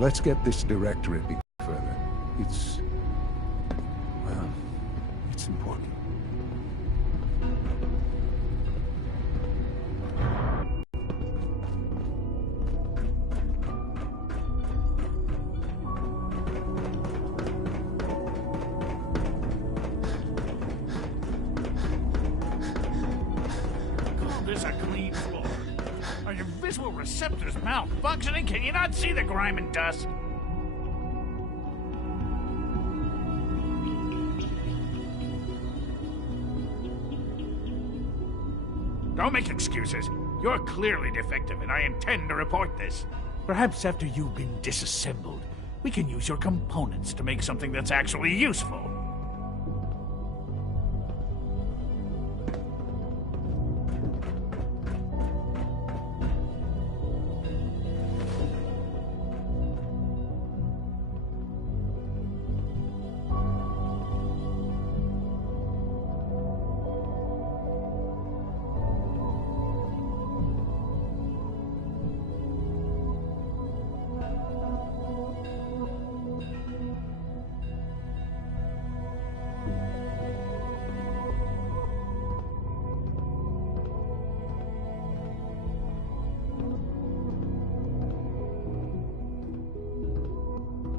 Let's get this directorate further. It's... well, it's important. Call this a clean floor? Are your visual receptors malfunctioning? Can you not see the grime and dust? Don't make excuses. You're clearly defective, and I intend to report this. Perhaps after you've been disassembled, we can use your components to make something that's actually useful.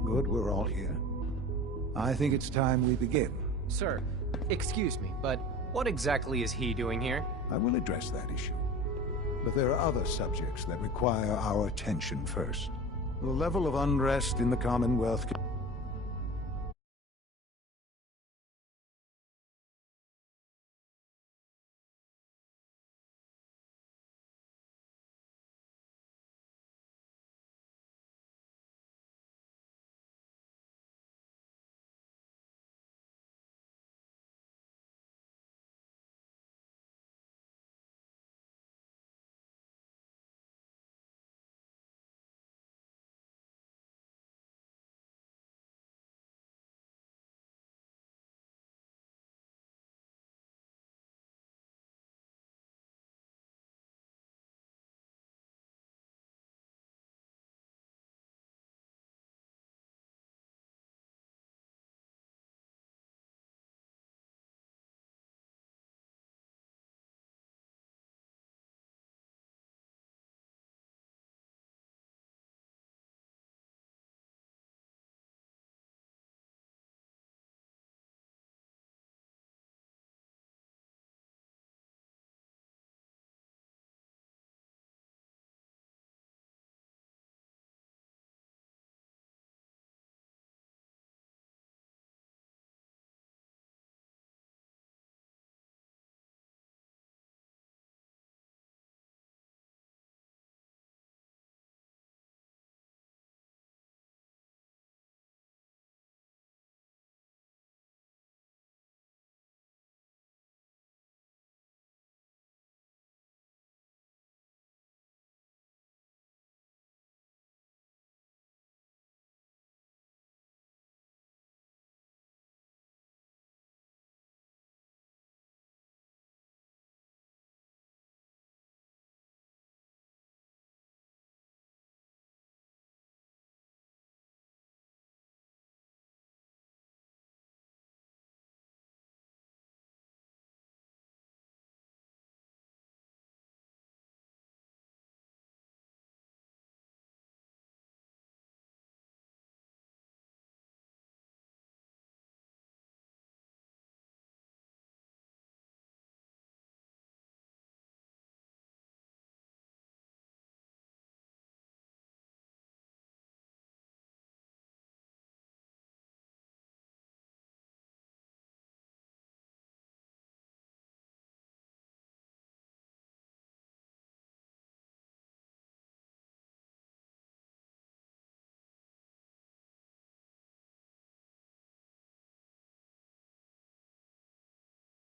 Good, we're all here. I think it's time we begin. Sir, excuse me, but what exactly is he doing here? I will address that issue. But there are other subjects that require our attention first. The level of unrest in the Commonwealth...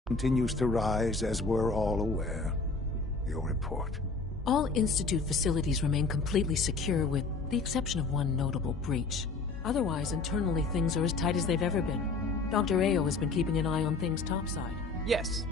continues to rise, as we're all aware. Your report. All Institute facilities remain completely secure with the exception of one notable breach. Otherwise, internally things are as tight as they've ever been. Dr. Ayo has been keeping an eye on things topside. Yes,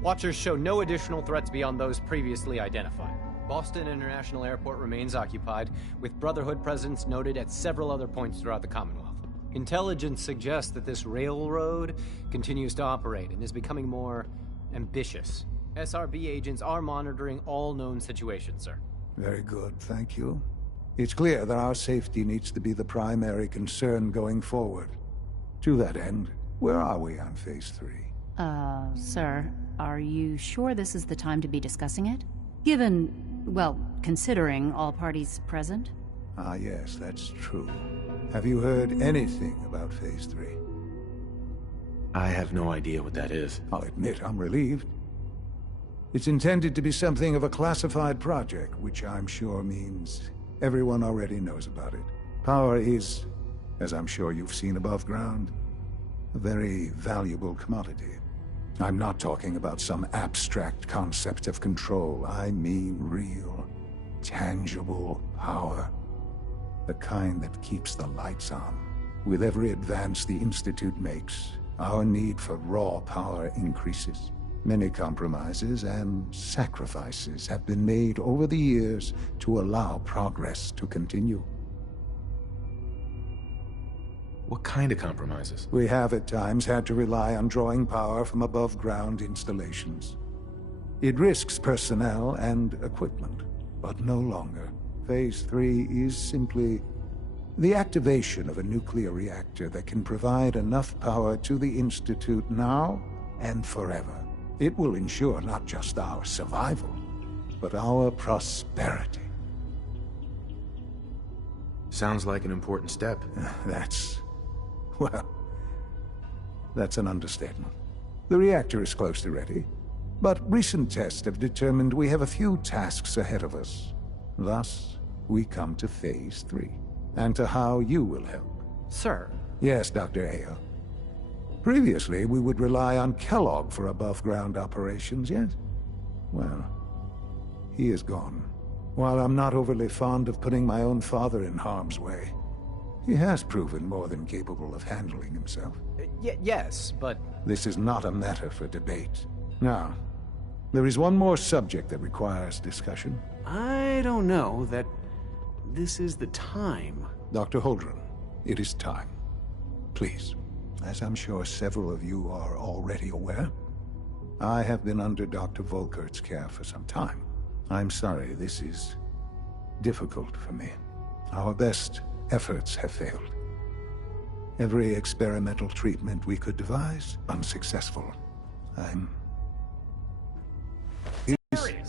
Watchers show no additional threats beyond those previously identified. Boston International Airport remains occupied, with Brotherhood presence noted at several other points throughout the Commonwealth. Intelligence suggests that this railroad continues to operate and is becoming more ambitious. SRB agents are monitoring all known situations, sir. Very good, thank you. It's clear that our safety needs to be the primary concern going forward. To that end, where are we on Phase 3? Sir, are you sure this is the time to be discussing it? Given, well, considering all parties present? Ah, yes, that's true. Have you heard anything about Phase 3? I have no idea what that is. I'll admit I'm relieved. It's intended to be something of a classified project, which I'm sure means everyone already knows about it. Power is, as I'm sure you've seen above ground, a very valuable commodity. I'm not talking about some abstract concept of control. I mean real, tangible power. The kind that keeps the lights on. With every advance the Institute makes, our need for raw power increases. Many compromises and sacrifices have been made over the years to allow progress to continue. What kind of compromises? We have at times had to rely on drawing power from above-ground installations. It risks personnel and equipment, but no longer. Phase 3 is simply the activation of a nuclear reactor that can provide enough power to the Institute now and forever. It will ensure not just our survival, but our prosperity. Sounds like an important step. That's an understatement. The reactor is close to ready, but recent tests have determined we have a few tasks ahead of us. Thus, we come to Phase 3, and to how you will help. Sir? Yes, Dr. Ayo. Previously, we would rely on Kellogg for above-ground operations, yes? Well, he is gone. While I'm not overly fond of putting my own father in harm's way, he has proven more than capable of handling himself. Yes, but... This is not a matter for debate. Now, there is one more subject that requires discussion. I don't know that this is the time. Dr. Holdren, it is time. Please, as I'm sure several of you are already aware, I have been under Dr. Volkert's care for some time. I'm sorry, this is difficult for me. Our best efforts have failed. Every experimental treatment we could devise, unsuccessful.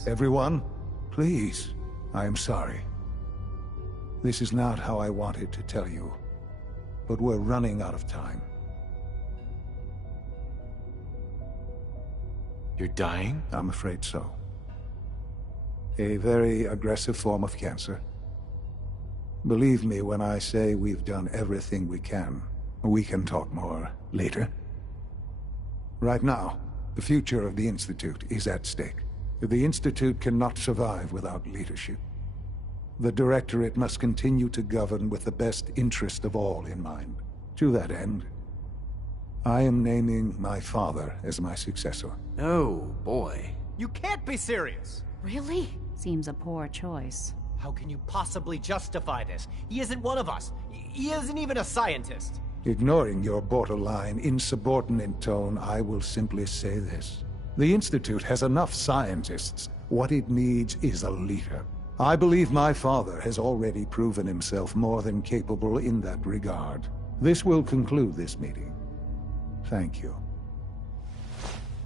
Everyone, please, I am sorry. This is not how I wanted to tell you, but we're running out of time. You're dying? I'm afraid so. A very aggressive form of cancer. Believe me when I say we've done everything we can. We can talk more later. Right now, the future of the Institute is at stake. The Institute cannot survive without leadership. The Directorate must continue to govern with the best interest of all in mind. To that end, I am naming my father as my successor. Oh, boy. You can't be serious! Really? Seems a poor choice. How can you possibly justify this? He isn't one of us. He isn't even a scientist. Ignoring your borderline, insubordinate tone, I will simply say this. The Institute has enough scientists. What it needs is a leader. I believe my father has already proven himself more than capable in that regard. This will conclude this meeting. Thank you.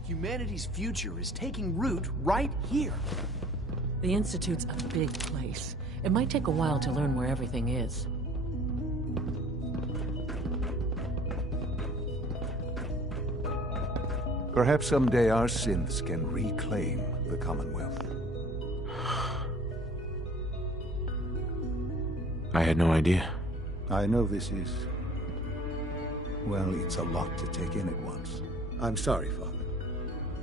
Humanity's future is taking root right here. The Institute's a big place. It might take a while to learn where everything is. Perhaps someday our synths can reclaim the Commonwealth. I had no idea. I know this is... well, it's a lot to take in at once. I'm sorry, Father.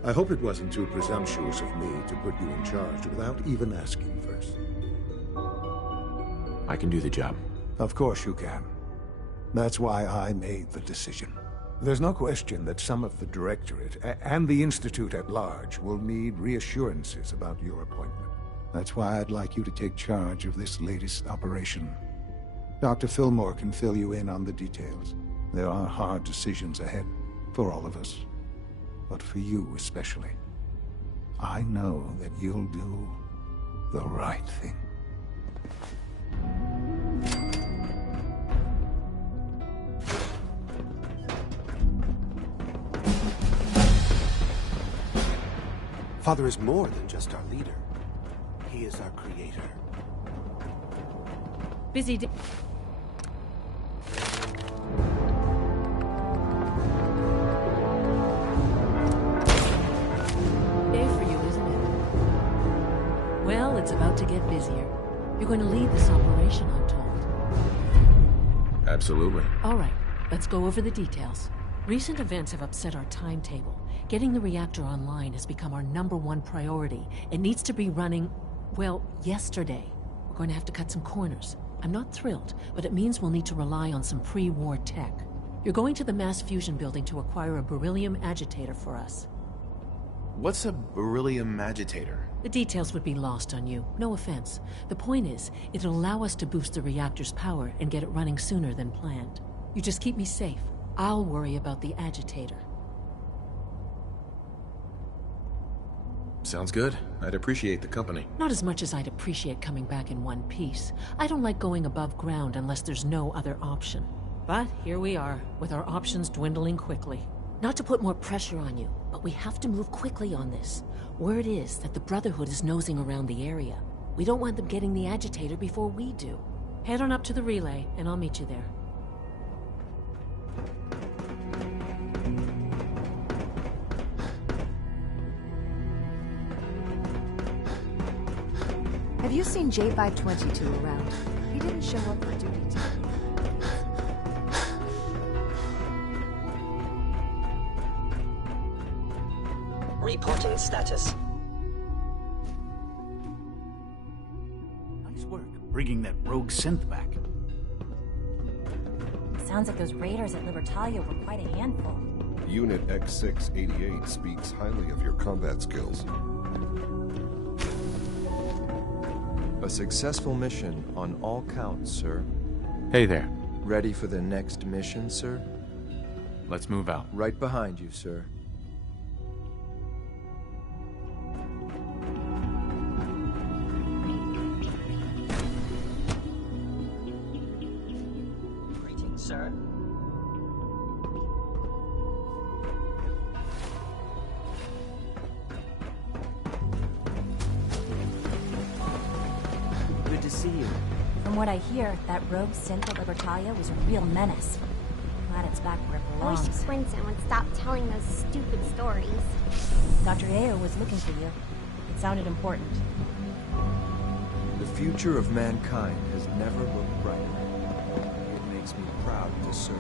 I hope it wasn't too presumptuous of me to put you in charge without even asking first. I can do the job. Of course you can. That's why I made the decision. There's no question that some of the Directorate and the Institute at large will need reassurances about your appointment. That's why I'd like you to take charge of this latest operation. Dr. Fillmore can fill you in on the details. There are hard decisions ahead for all of us, but for you especially. I know that you'll do the right thing. Father is more than just our leader. He is our creator. Busy day. Day for you, isn't it? Well, it's about to get busier. You're going to lead this operation, I'm told. Absolutely. All right, let's go over the details. Recent events have upset our timetable. Getting the reactor online has become our #1 priority. It needs to be running, well, yesterday. We're going to have to cut some corners. I'm not thrilled, but it means we'll need to rely on some pre-war tech. You're going to the mass fusion building to acquire a beryllium agitator for us. What's a beryllium agitator? The details would be lost on you, no offense. The point is, it'll allow us to boost the reactor's power and get it running sooner than planned. You just keep me safe. I'll worry about the agitator. Sounds good. I'd appreciate the company. Not as much as I'd appreciate coming back in one piece. I don't like going above ground unless there's no other option. But here we are, with our options dwindling quickly. Not to put more pressure on you, but we have to move quickly on this. Word is that the Brotherhood is nosing around the area. We don't want them getting the agitator before we do. Head on up to the relay, and I'll meet you there. Have you seen J522 around? He didn't show up for duty today. Reporting status. Nice work, bringing that rogue synth back. Sounds like those raiders at Libertalia were quite a handful. Unit X688 speaks highly of your combat skills. A successful mission on all counts, sir. Hey there. Ready for the next mission, sir? Let's move out. Right behind you, sir. Greetings, sir. Good to see you. From what I hear, that rogue synth at Libertalia was a real menace. Glad it's back where it I wish belongs. Quinton would stop telling those stupid stories. Dr. Ayo was looking for you. It sounded important. The future of mankind has never looked brighter. It makes me proud to serve.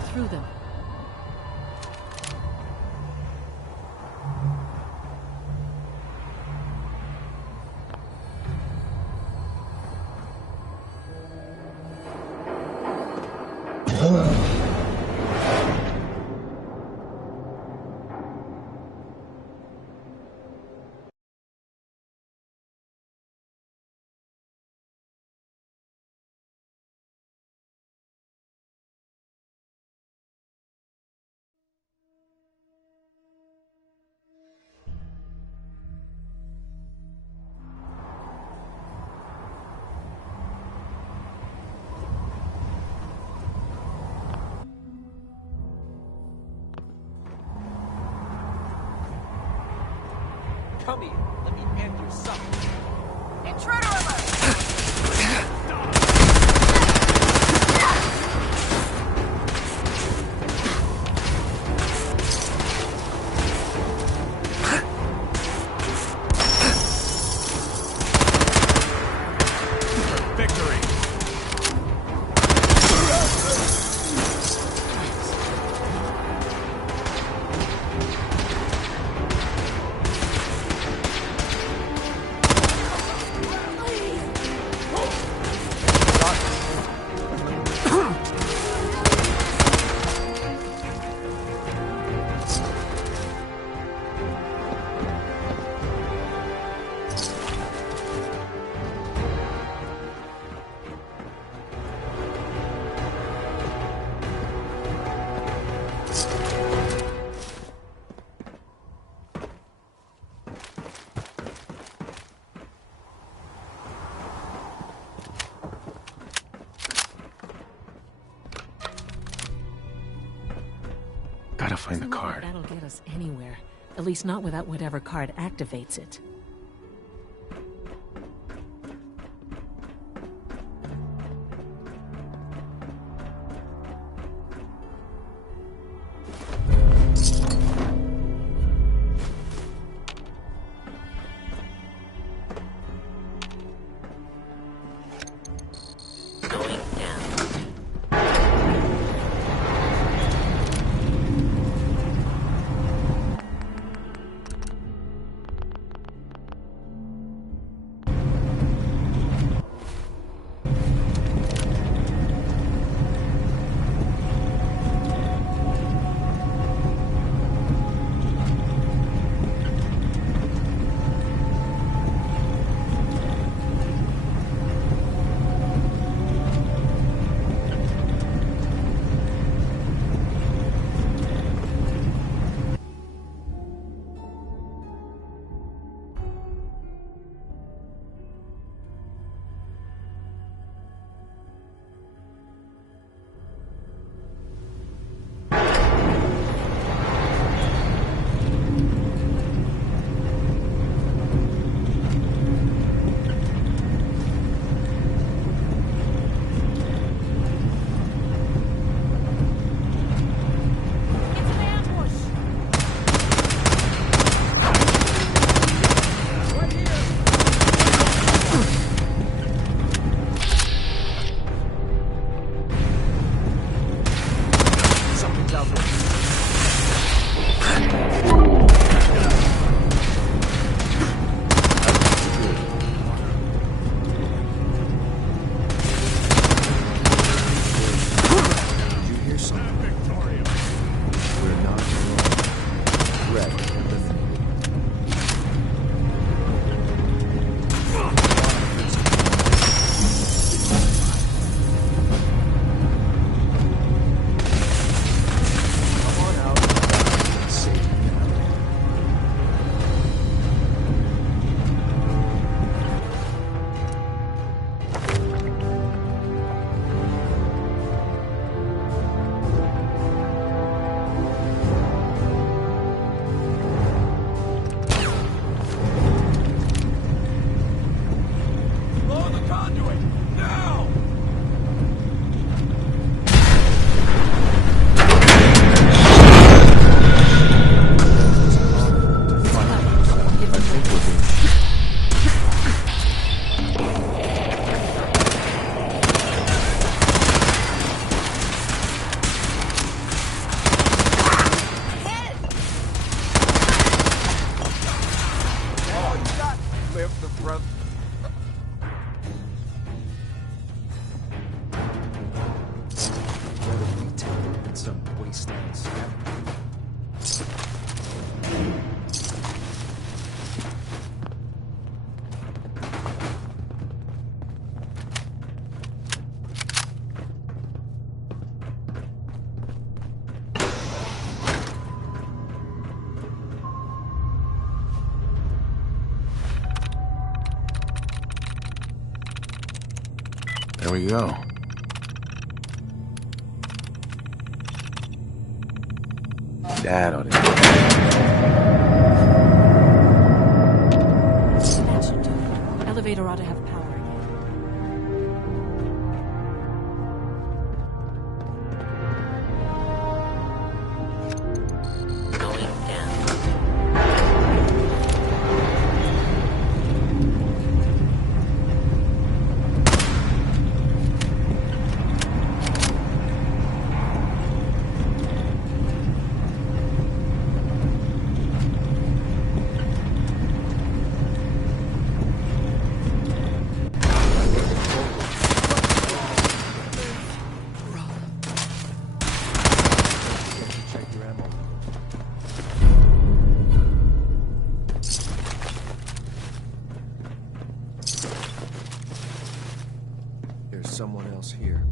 through them. Come here. Let me hand you something. Intruder alert! Gotta find the Doesn't look like card. That'll get us anywhere. At least not without whatever card activates it. There we go. That ought to That should do it. Elevator ought to have power again. Going down. Check your ammo. There's someone else here.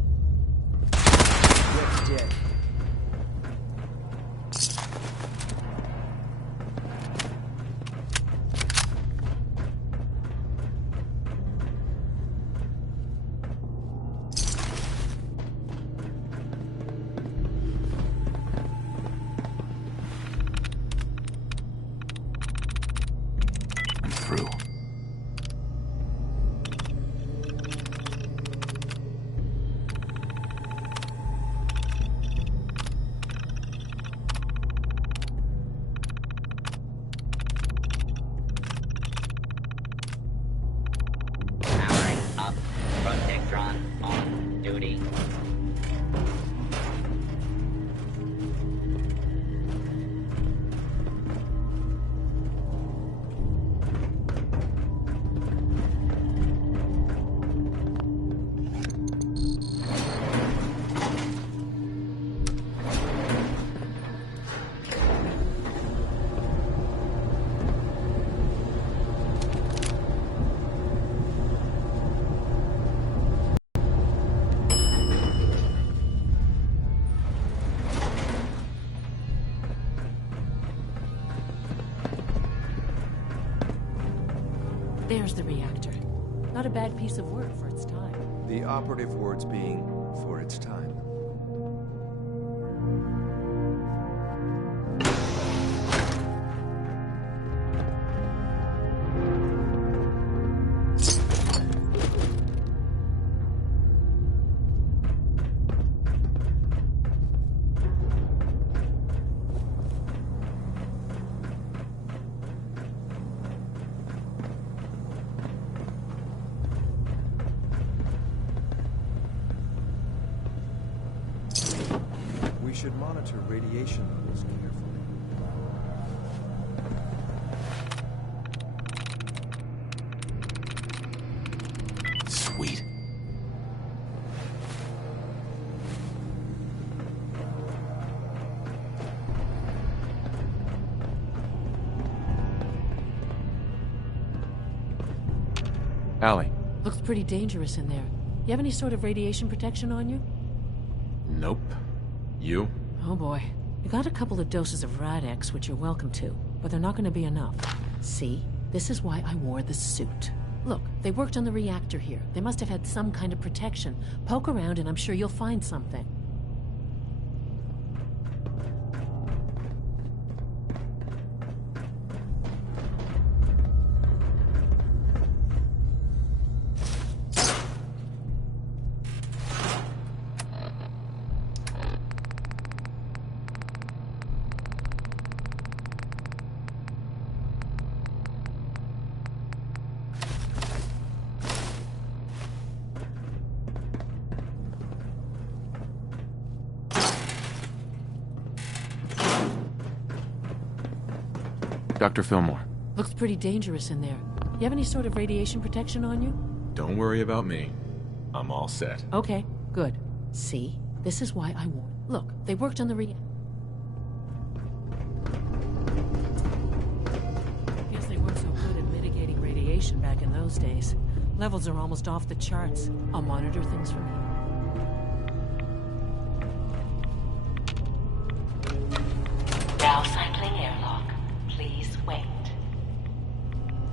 Get dead. I'm through. Powering up. Protectron on duty. There's the reactor. Not a bad piece of work for its time. The operative words being for its time. We should monitor radiation levels carefully. Sweet. Allie. Looks pretty dangerous in there. You have any sort of radiation protection on you? Nope. You? Oh boy. You got a couple of doses of Rad-X, which you're welcome to, but they're not going to be enough. See? This is why I wore the suit. Look, they worked on the reactor here. They must have had some kind of protection. Poke around and I'm sure you'll find something. Dr. Fillmore. Looks pretty dangerous in there. You have any sort of radiation protection on you? Don't worry about me. I'm all set. Okay, good. See? This is why I warned. Look, they worked on the Guess they weren't so good at mitigating radiation back in those days. Levels are almost off the charts. I'll monitor things from here. Now cycling airlock. Please wait.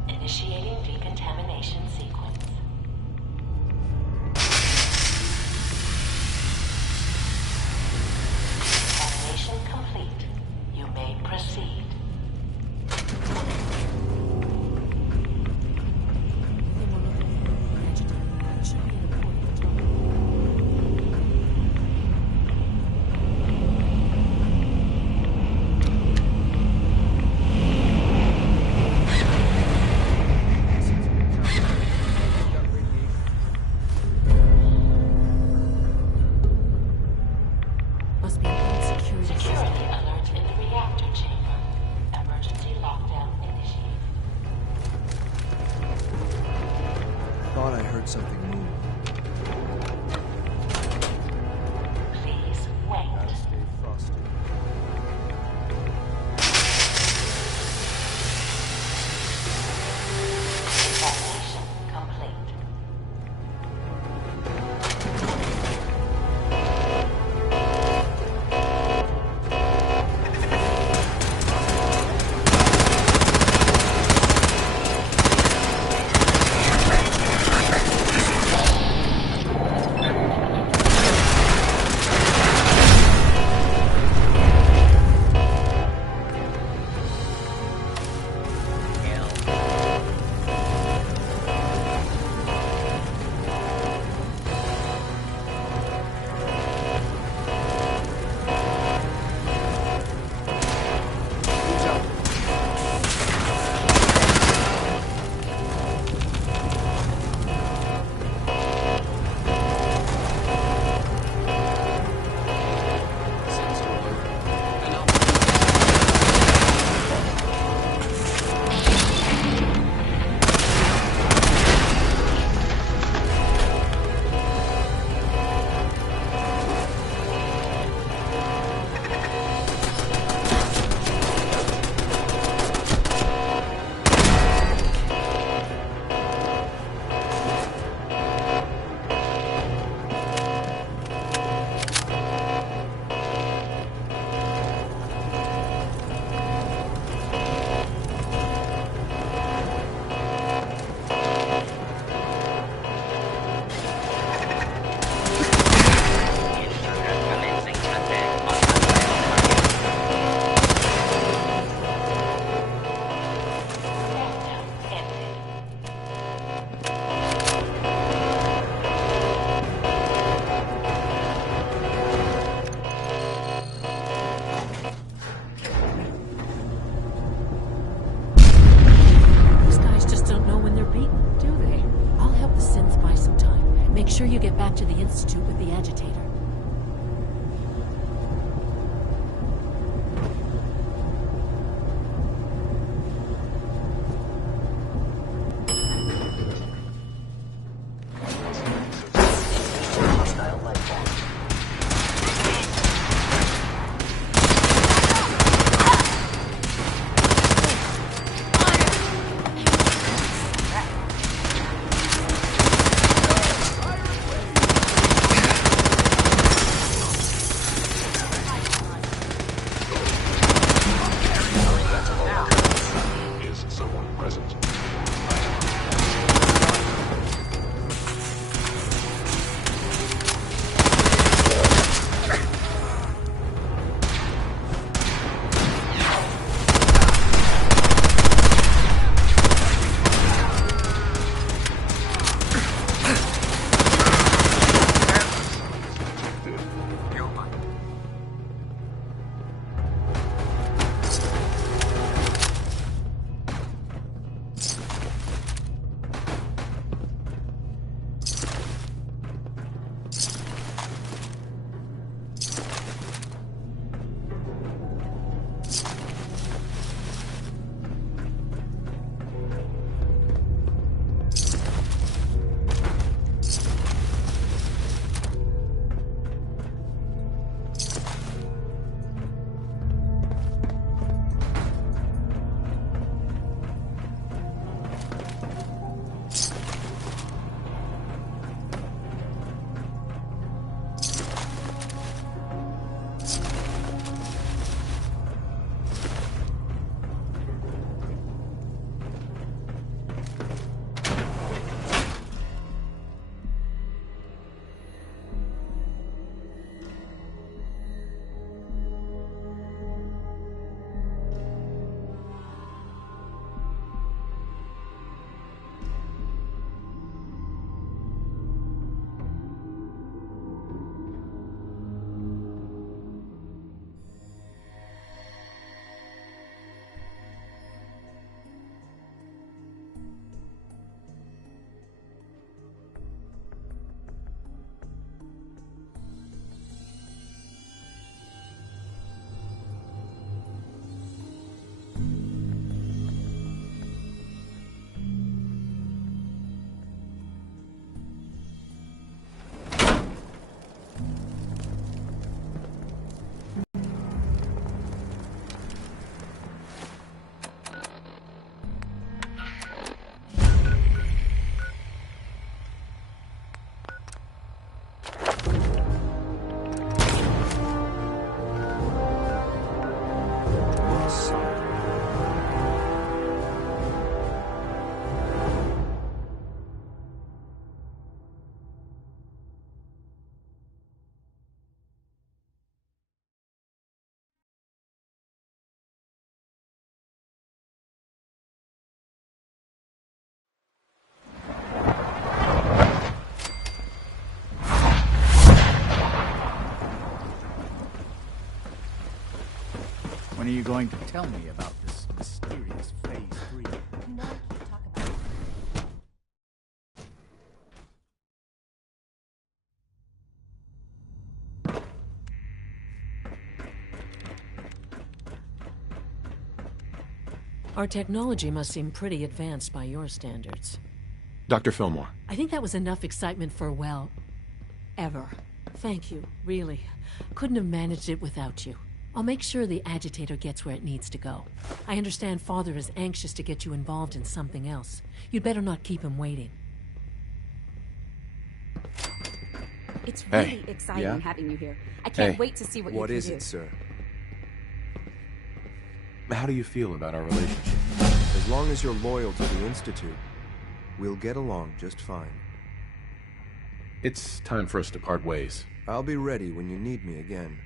Initiating decontamination sequence. complete. You may proceed. Security alert in the reactor chamber. Emergency lockdown initiated. Thought I heard something move. Please wait. Gotta stay frosty. Examination complete. Make sure you get back to the Institute with the agitator. son. When are you going to tell me about this mysterious Phase 3? No, I can't talk about it. Our technology must seem pretty advanced by your standards. Dr. Fillmore. I think that was enough excitement for, well, ever. Thank you, really. Couldn't have managed it without you. I'll make sure the agitator gets where it needs to go. I understand Father is anxious to get you involved in something else. You'd better not keep him waiting. It's really Hey. exciting Yeah? having you here. I can't Hey. wait to see what you What can is do. it, sir? How do you feel about our relationship? As long as you're loyal to the Institute, we'll get along just fine. It's time for us to part ways. I'll be ready when you need me again.